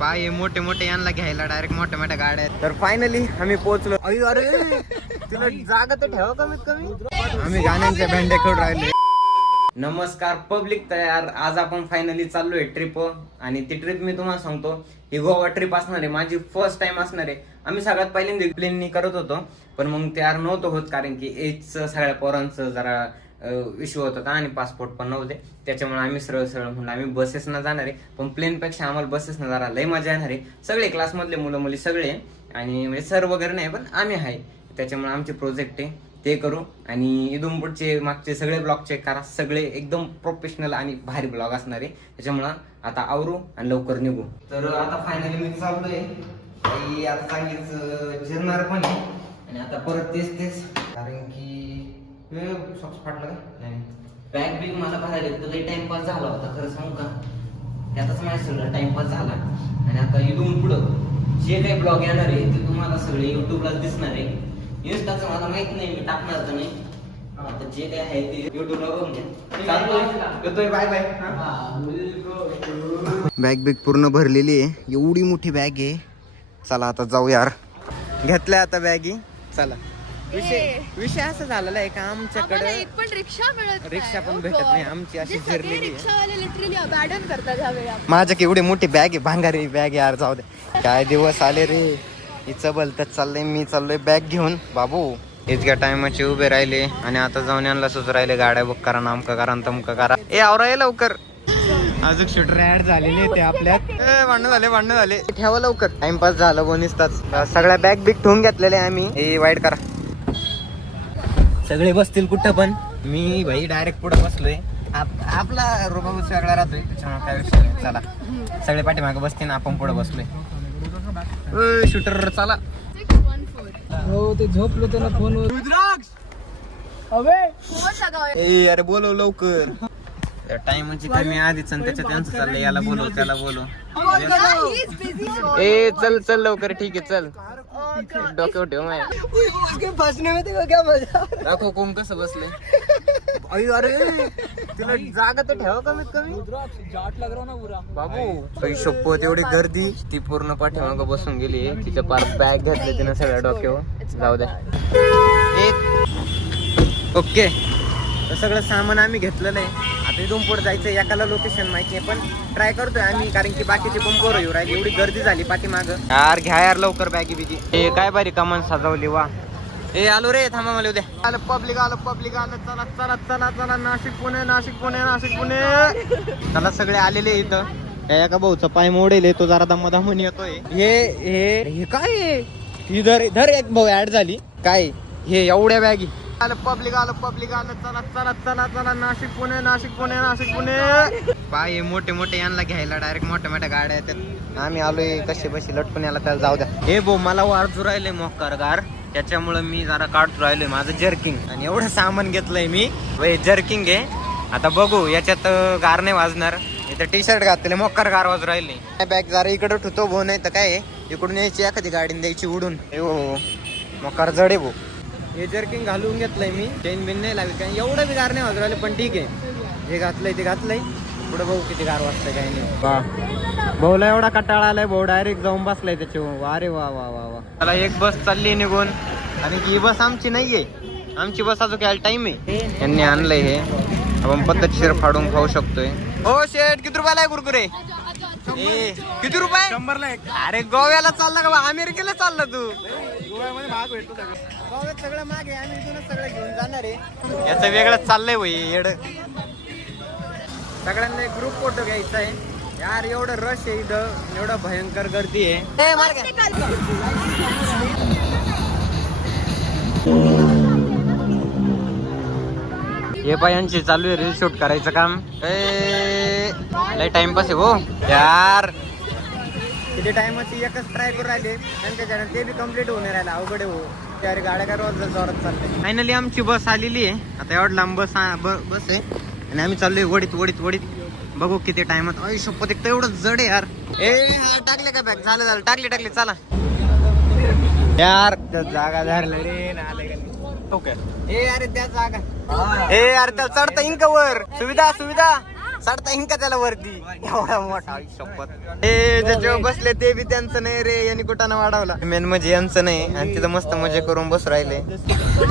पाय मोठे मोठे यांना घ्यायला डायरेक्ट मोठ्या मोठ्या गाड्या आहेत. तर फायनली आम्ही पोहोचलो. अरे अरे तुला जागा तर ठेवा कमीत कमी. आम्ही गाण्यांच्या भेंड्या खेळून राहिले. नमस्कार पब्लिक तयार. आज आपण फायनली चाललोय ट्रिप आणि ती ट्रिप मी तुम्हाला सांगतो ही गोवा ट्रिप असणार आहे. माझी फर्स्ट टाइम असणार आहे. आम्ही सगळ्यात पहिल्यांदा प्लेननी करत होतो पण मग तयार नव्हतं होत कारण की एजचं सगळ्या पोरांचं जरा इश्यू होत होता आणि पासपोर्ट पण नव्हते. त्याच्यामुळे आम्ही सरळ सरळ म्हणून आम्ही बसेसनं जाणार आहे पण प्लेनपेक्षा आम्हाला बसेसनं जरा लय मजा येणार आहे. सगळे क्लासमधले मुलं मुली सगळे आणि म्हणजे सर वगैरे नाही पण आम्ही आहे. त्याच्यामुळे आमचे प्रोजेक्ट आहे ते करू. आणि इदुमपूरचे मागचे सगळे ब्लॉग चेक करा. सगळे एकदम प्रोफेशनल आणि भारी ब्लॉग असणार आहे. त्याच्यामुळं आता आवरू आणि लवकर निघू. तर आता फायनली मी चाललोय. आता चांगलीच जिरणार पण आहे. आणि आता परत तेच तेच. कारण की सॉक्स फाटलं का? बॅग बिग मला भरायला तुला टाइमपास झाला होता खरं सांगू का? त्यातच माझ्या सगळं टाइमपास झाला. आणि आता इथून पुढं जे काही ब्लॉग येणार आहे ते तुम्हाला सगळे युट्यूबला दिसणार आहे. इन्स्टाचं मला माहीत नाही मी टाकणार तर नाही. आता जे काही आहे ते युट्यूबला बघून घ्या. येतोय बाय बाय बॅग बिग पूर्ण भरलेली आहे. एवढी मोठी बॅग आहे. चला आता जाऊ यार. घेतल्या आता बॅगी चला. विषय विषय असं झालेला आहे का? आम्हाला आमच्याकडे एक पण रिक्षा मिळत नाही. रिक्षा पण Oh भेटत God. नाही. आमची अशी जे सगळे झिरलेली आहे. रिक्षावाले लिटरली अबॅडन करतात ह्या वेळा माझ्या केवढी मोठी बॅग आहे भांगारी बॅग यार जाऊ दे. काय दिवस आले रे? हिचं भलतच चाललंय मी चाललोय बॅग घेऊन. बाबू इतक्या टायमाचे उभे राहिले आणि आता जाऊन यांना सुचू राहिले गाड्या बुक करा नामका करा आणि तमका करा. ए आवरा ये लवकर. अजून शूटर ऍड झालेले ते आपल्यात. ए, भांडणं झाले भांडणं झाले. ठेवा लवकर. टाइमपास झालं बोनिसताच सगळ्या बॅग बिग ठेवून घेतलेले आम्ही. हे वाईट करा. सगळे बसतील कुठं पण. मी भाई डायरेक्ट पुढे बसलोय. आप- आपला रोबाबूस वेगळा राहतोय त्याच्यामुळे काय विषय नाही. चला. सगळे पाठीमागे बसतील आपण पुढे बसलोय. शूटर चला. हो ते झोपलो त्याला फोनवर फोन. ए अरे बोलव लवकर. टाइमची कमी आधीच आणि त्याच्यात त्यांचं चाललंय याला बोलव त्याला बोलव ए चल चल लवकर ठीक आहे चल. डोक्यावर ठेव माया. फसणे दाखव कोण कसं बसले अरे तुला जागा तर ठेवा कमीत कमी. जाट लग ना पूरा बाबू शपथ एवढी गर्दी. ती पूर्ण पाठीमाग बसून गेली तिच्या पार बॅग घातली तिनं सगळ्या डोक्यावर. जाऊ द्या. एक. ओके. सगळं सामान आम्ही घेतलेलं आहे पुढे जायचं एकाला लोकेशन माहिती आहे पण ट्राय करतोय आम्ही कारण की बाकीचे पण पोरं येऊ राहिले. एवढी गर्दी झाली पाठीमाग. यार घ्या यार लवकर बॅगी बिगी. हे काय बारी कमान सजवली वा. ए आलो रे थांबा मला उद्या. आलं पब्लिक आलं पब्लिक आलं. चला चला चला चला. नाशिक पुणे नाशिक पुणे नाशिक पुणे. चला सगळे आलेले इथं. त्या एका भाऊचा पाय मोडेल तो जरा दमा दमून येतोय. हे हे हे काय आहे? ही धर धर एक भाऊ ऍड झाली. काय हे एवढ्या बॅगी आलं पब्लिक आलं पब्लिक आलं. चला चला चला चला. नाशिक पुणे नाशिक पुणे नाशिक पुणे. पाय हे मोठे मोठे यांना घ्यायला डायरेक्ट मोठ्या मोठ्या गाड्या येतात. आम्ही आलोय कसे बसे लटकून याला त्याला जाऊ द्या. हे भाऊ मला वारजू राहिले मोक्कार गार त्याच्यामुळे मी जरा काढतो राहिलोय माझं जर्किंग आणि एवढं सामान घेतलंय मी. जर्किंग आहे. आता बघू याच्यात गार नाही वाजणार. इथं टी शर्ट घातले मोक्कार गार वाजू राहिले. बॅग जरा इकडे ठेवतो भाऊ नाही तर काय इकडून यायची एखादी गाडीने द्यायची उडून. हो मोकार जडे भाऊ. हे जर्किंग घालून घेतलंय मी चेन बिन नाही लागली काय एवढं बी गार नाही वाजू राहिले पण ठीक आहे. जे घातलंय ते घातलंय. पुढे भाऊ किती गार वाजतंय काय नाही. भाऊला एवढा कटाळा आलाय भाऊ डायरेक्ट जाऊन बसलाय त्याच्या अरे वा वा वा वा मला एक बस चालली निघून आणि ही बस आमची नाहीये. आमची बस अजून काय टाइम आहे. यांनी आणलंय हे. आपण पद्धतशीर फाडून खाऊ शकतोय. हो शेठ किती रुपयाला आहे कुरकुरे? किती रुपये? अरे गोव्याला चालला का बा? अमेरिकेला चालला तू. गोव्यामध्ये भाग भेटतो सगळं मागे आम्ही इथूनच सगळं घेऊन जाणार आहे. याचं वेगळंच चाललंय भाई येड. सगळ्यांना एक ग्रुप फोटो घ्यायचा आहे. यार एवढं रश आहे इथं. एवढं भयंकर गर्दी आहे. हे पायांची चालू आहे रील शूट करायचं काम. ए, लय टाइमपास आहे हो. यार. किती टाइमची एकच ट्राय करून राहिले. त्यांच्या ते बी कंप्लीट होऊन राहिलं. अवघड आहे हो. त्यावर गाड्या काय रोज जोरात चालते फायनली आमची बस आलेली आहे. आता एवढं लांब बस बस आहे. आणि आम्ही चाललोय वडीत वडीत वडीत. बघू किती टाइमात शपथ एक तर एवढं जड आहे यार. ए हा, टाकले का बॅग झालं झालं. टाकली टाकली. चला. यार जागा धरलं रे. नाले ए अरे त्या जागा. ए अरे त्याला चढता येईन का वर? सुविधा सुविधा. चढता येईन का त्याला वरती? एवढा मोठा. आई शपथ. हे ज्याच्यावर बसले ते बी त्यांचं नाही रे यांनी कुठाना वाढवला? मेन म्हणजे यांचं नाही आणि तिथं मस्त मजा करून बस राहिले.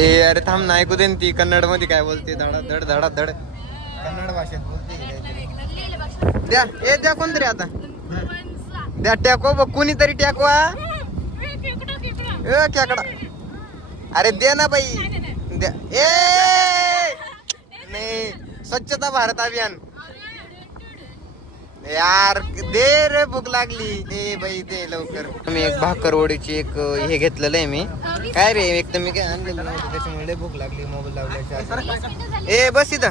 ए अरे थांब ना ऐकू दे ती कन्नडमध्ये काय बोलते धडा धड धडा धड. कन्नड भाषेत बोलते ही. द्या ए द्या कोणतरी आता. द्या टॅको बघ कुणीतरी टॅकवा ए अरे दे ना बाई. द्या ए! नाही स्वच्छता भारत अभियान. यार दे रे भूक लागली. दे बाई दे लवकर. मी एक भाकरवडीची एक हे घेतलेलं आहे मी. काय रे एक तर मी काय आणलेलं नव्हतं त्याच्यामुळे लय भूक लागली मोबाईल लावल्याच्या ए बस इथं.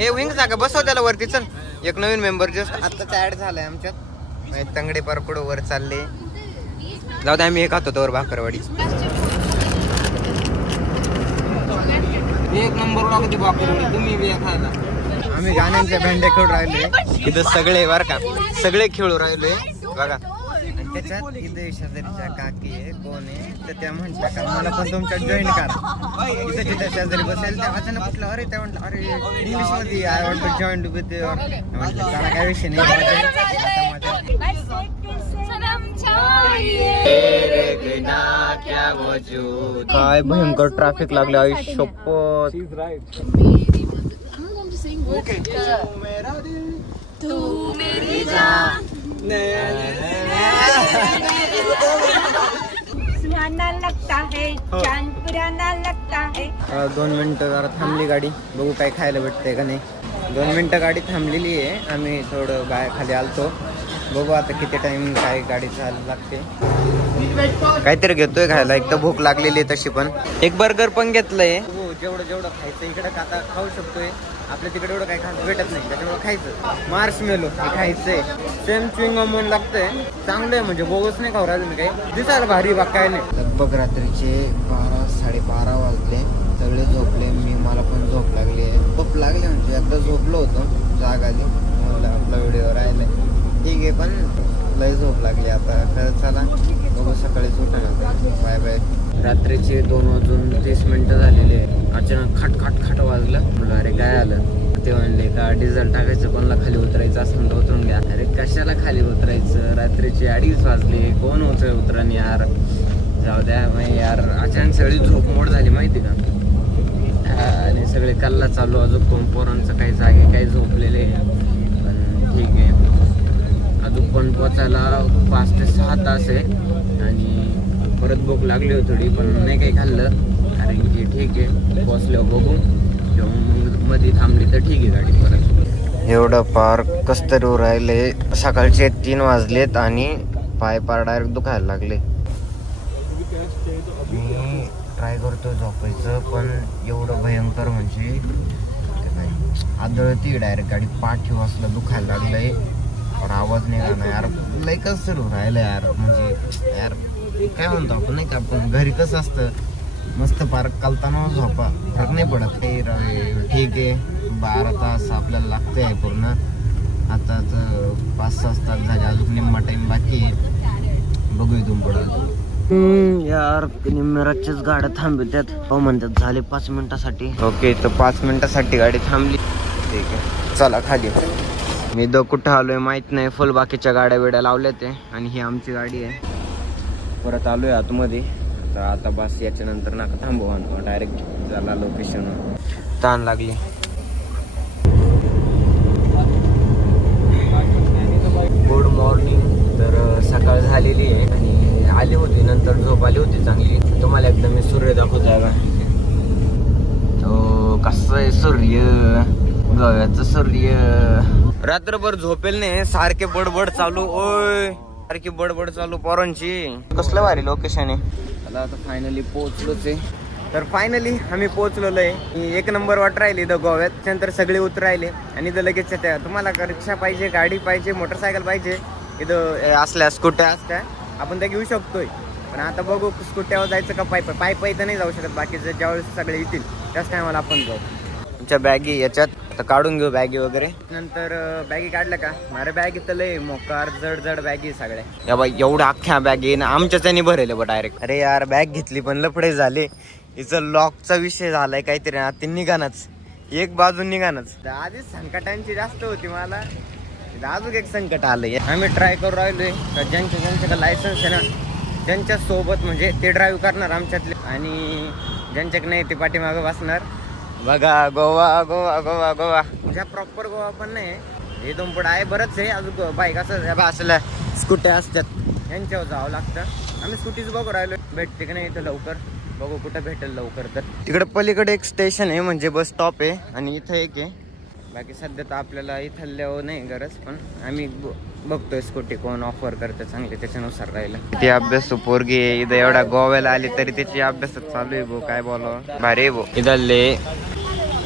ए विंग जागा बसव त्याला वरती चल. एक नवीन मेंबर जस्ट आत्ताच ऍड झालाय आमच्यात. तंगडे पार वर चालले. जाऊ दे आम्ही एक खातो तोवर भाकरवाडी. एक नंबर लागते भाकरवाडी तुम्ही खायला. आम्ही गाण्यांच्या भेंड्या खेळून राहिले. इथं सगळे बर का. सगळे खेळू राहिले. बघा. आणि त्याच्यात इथे शेजारीच्या काकी आहे कोण आहे तर त्या म्हटल्या का मला पण तुमच्यात जॉईन करा. इथं तिथं शेजारी बसेल त्या अचानक कुठलं अरे त्या म्हटलं अरे इंग्लिशमध्ये I want to join with म्हटलं त्याला काय विषय नाही काय भयंकर ट्रॅफिक लागले आयुष्यपत I'm just saying तू मेरी सुहाना लगता है चांद पुराना लगता है दोन मिनटं जरा थांबली गाडी. बघू काय खायला भेटतंय का नाही. दोन मिनटं गाडी थांबलेली आहे. आम्ही थोडं बाहेर खाली आलतो. बघू आता किती टाइम काय गाडी चालायला लागते. काहीतरी घेतोय खायला. एक तर भूक लागलेली आहे तशी पण. एक बर्गर पण घेतलंय. हो जेवढं जेवढं खायचं इकडे आता खाऊ शकतोय. आपल्या तिकडे एवढं काही खास भेटत नाही त्याच्यामुळे खायचं. मार्स मेलो हे खायचंय. सेम चिंग म्हणून लागतंय. चांगलं आहे म्हणजे बोगस नाही खाऊ राहिलं मी काही. दिसायला भारी बाग काय नाही. लगभग रात्रीचे बारा साडेबारा वाजले. सगळे झोपले. मी मला पण झोप लागली आहे. झोप लागली म्हणजे एकदा झोपलो होतो. जाग आली मला आपला व्हिडिओ राहिलाय. ठीक आहे पण लय झोप लागली आता. तर चला. बघू सकाळीच उठा बाय बाय. रात्रीचे दोन वाजून तीस मिनिटं झालेले आहे. अचानक खट खट खट वाजलं. म्हणलं अरे काय आलं? ते म्हणले का डिझेल टाकायचं कोणाला खाली उतरायचं असं तर उतरून घ्या. अरे कशाला खाली उतरायचं? रात्रीची अडीच वाजले. कोण उतर उतरण यार. जाऊ द्या मग यार अचानक सगळी झोप मोड झाली माहिती का? आणि सगळे कल्ला चालू अजून कोण पोरांचं काही जागे काही झोपलेले पण ठीक आहे. अजून पण पोचायला पाच ते सहा तास आहे. आणि परत भूक लागली होती थोडी पण नाही काही खाल्लं. कारण की ठीक आहे पोचल्यावर बघू मध्ये थांबली तर ठीक आहे गाडी परत. एवढं पार कस्तरी राहिले. सकाळचे तीन वाजलेत आणि पाय पार डायरेक्ट दुखायला लागले. मी ट्राय करतो झोपायचं पण एवढं भयंकर म्हणजे आदळती डायरेक्ट गाडी. पाठी असलं दुखायला लागलंय. पण आवाज नाही ना यार। लय कसं सुरू राहिलं यार म्हणजे यार काय म्हणतो आपण नाही का आपण घरी कसं असतं? मस्त पार्क कालताना झोपा. फरक नाही पडत. रे- ठीक आहे. बारा तास आपल्याला लागते आहे पूर्ण. आता तर पाच सहा तास झाले. अजून निम्मा टाइम बाकी आहे. बघू इथून पुढं यार निम्म्याच्याच गाड्या थांबतात हो म्हणतात झाले पाच मिनिटासाठी. ओके तर पाच मिनिटासाठी गाडी थांबली. ठीक आहे. चला खाली. मी द कुठं आलोय माहीत नाही. फुल बाकीच्या गाड्या बिड्या लावल्या ते आणि ही आमची गाडी आहे. परत आलोय आतमध्ये. तर आता बस याच्यानंतर नका थांबू. डायरेक्ट झाला लोकेशन ताण लागली गुड मॉर्निंग तर अ, सकाळ झालेली आहे आणि आली होती नंतर झोप आली होती चांगली तुम्हाला एकदा मी सूर्य दाखवतो आहे का तो कसं आहे सूर्य गव्याचं सूर्य रात्रभर झोपेल नाही सारखे बडबड चालू. ओय सारखी बडबड चालू पोरांची. कसलं भारी लोकेशन आहे. मला आता फायनली पोहोचलोच. आहे तर फायनली आम्ही पोहोचलेलो आहे. एक नंबर वाट राहिली इथं गोव्यात. त्यानंतर सगळे उतरायले आणि इथं लगेच त्या तुम्हाला रिक्षा पाहिजे गाडी पाहिजे मोटरसायकल पाहिजे? इथं असल्या स्कूट्या असत्या. आपण त्या घेऊ शकतोय. पण आता बघू स्कूट्यावर जायचं का पाय पाय पाय तर नाही जाऊ शकत. बाकीचं ज्यावेळेस सगळे येतील त्याच टायमाला आपण जाऊ. तुमच्या बॅगी याच्यात. तर काढून घेऊ बॅगी वगैरे. नंतर बॅगी काढल्या का? माझ्या बॅग इथं लय मोकार जड जड बॅगी सगळ्या. या बाई एवढ्या अख्ख्या बॅगी ना आमच्याच त्यांनी भरेले बा डायरेक्ट अरे यार बॅग घेतली पण लफडे झाले. हिचं लॉकचा विषय झालाय काहीतरी ना ते निघानाच. एक बाजू निघानच. आधीच संकटांची जास्त होती मला. अजून एक संकट आलंय. आम्ही ट्राय करू राहिलोय. तर ज्यांच्या ज्यांच्याकडे लायसन्स आहे ना त्यांच्यासोबत म्हणजे ते ड्राईव्ह करणार आमच्यातले. आणि ज्यांच्याकडे नाही ते पाठीमागं बसणार. बघा गोवा गोवा गोवा गोवा. ज्या प्रॉपर गोवा पण नाही हे दोन पुढे आहे बरंच आहे. अजून बाईक असं असल्या स्कूट्या असतात. यांच्यावर जावं लागतं. आम्ही स्कूटीच बघू राहिलो. भेटते की नाही इथं लवकर? बघू कुठं भेटेल लवकर तर. तिकडे पलीकडे एक स्टेशन आहे म्हणजे बस स्टॉप आहे. आणि इथं एक आहे. बाकी सध्या तर आपल्याला इथं नाही गरज पण आम्ही ब- बघतोय स्कूटी कोण ऑफर करतं चांगले त्याच्यानुसार राहिलं. ती अभ्यास पोरगी इथं एवढा गोव्याला आली तरी त्याची अभ्यास चालू आहे भाऊ काय बोलावं? भारी आहे भाऊ. इथले.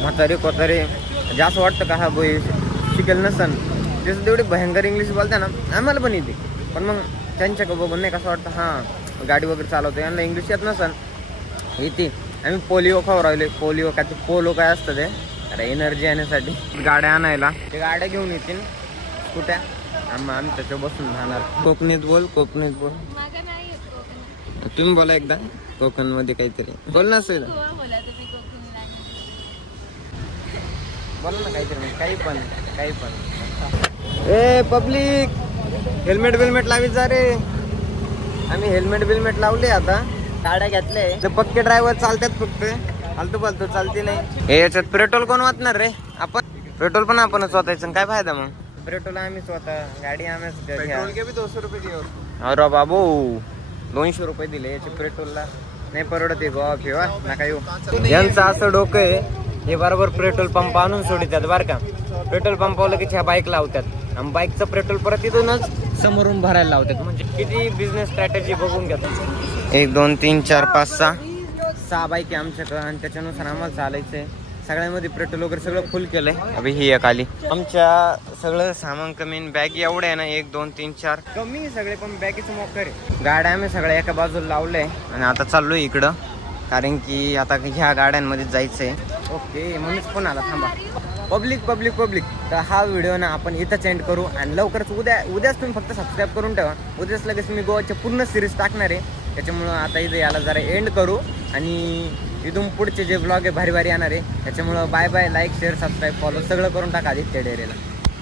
म्हातारे कोतारे जास्त वाटतं का हा बोई शिकेल नसन जसं तेवढी भयंकर इंग्लिश बोलते ना आम्हाला पण येते. पण मग त्यांच्याकडे बघून नाही कसं वाटतं हां गाडी वगैरे चालवतो यांना इंग्लिश येत नसन. येते. आम्ही पोलिओ खाऊ राहिलो पोलिओ काय ते पोलो काय असतं ते? अरे एनर्जी आणण्यासाठी गाड्या आणायला. ते गाड्या घेऊन येतील. कुठ्या आम्ही आम्ही त्याच्यावर बसून राहणार. कोकणीत बोल कोकणीत बोल. तुम्ही बोला एकदा कोकणमध्ये काहीतरी. बोल ना गोवा बोला तुम्ही कोकणला बोला ना काहीतरी मग, काही पण काही पण. A public! हेल्मेट बिल्मेट लावीत जा रे. आम्ही हेल्मेट बिल्मेट लावले आता. गाड्या घेतले पक्के ड्रायव्हर चालतात फक्त. फालतू फालतू चालते नाही हे याच्यात पेट्रोल कोण वाचणार रे? आपण पेट्रोल पण आपणच वाचायचं काय फायदा मग? पेट्रोल आम्ही स्वतः गाडी आम्हीच पेट्रोल के दोनशे रुपये अरे बाबू दोनशे रुपये दिले याचे पेट्रोलला. नाही परवडत आहे गोवा फिवा नका येऊ. यांचं असं डोकं आहे हे बरोबर पेट्रोल पंप आणून सोडितात बरं का. पेट्रोल पंपावलं की ह्या बाईक लावतात आणि बाईकचं पेट्रोल परत इथूनच समोरून भरायला लावतात म्हणजे किती बिझनेस स्ट्रॅटेजी बघून घेतात एक दोन तीन चार पाच सहा. सहा बाईक आहे आमच्याकडं आणि त्याच्यानुसार आम्हाला चालायचंय. सगळ्यामध्ये पेट्रोल वगैरे सगळं फुल केलंय. अभि ही एक आली. आमच्या सगळं सामान कमी बॅग एवढे आहे ना एक दोन तीन चार. कमी सगळे पण बॅगेचं मोकर आहे. गाड्या आम्ही सगळ्या एका बाजूला लावलंय. आणि आता चाललोय इकडं. कारण की आता ह्या गाड्यांमध्ये जायचंय. ओके म्हणूनच पण आला. थांबा. पब्लिक पब्लिक पब्लिक तर हा व्हिडिओ ना आपण इथंच एंड करू. आणि लवकरच उद्या उद्याच तुम्ही फक्त सबस्क्राईब करून ठेवा. उद्याच लगेच मी गोवाच्या पूर्ण सिरीज टाकणार आहे. त्याच्यामुळं आता इथे याला जरा एंड करू. आणि इथून पुढचे जे ब्लॉग आहे भारी भारी येणार आहे त्याच्यामुळं bye bye like share subscribe follow सगळं करून टाका आदित्य डेरेला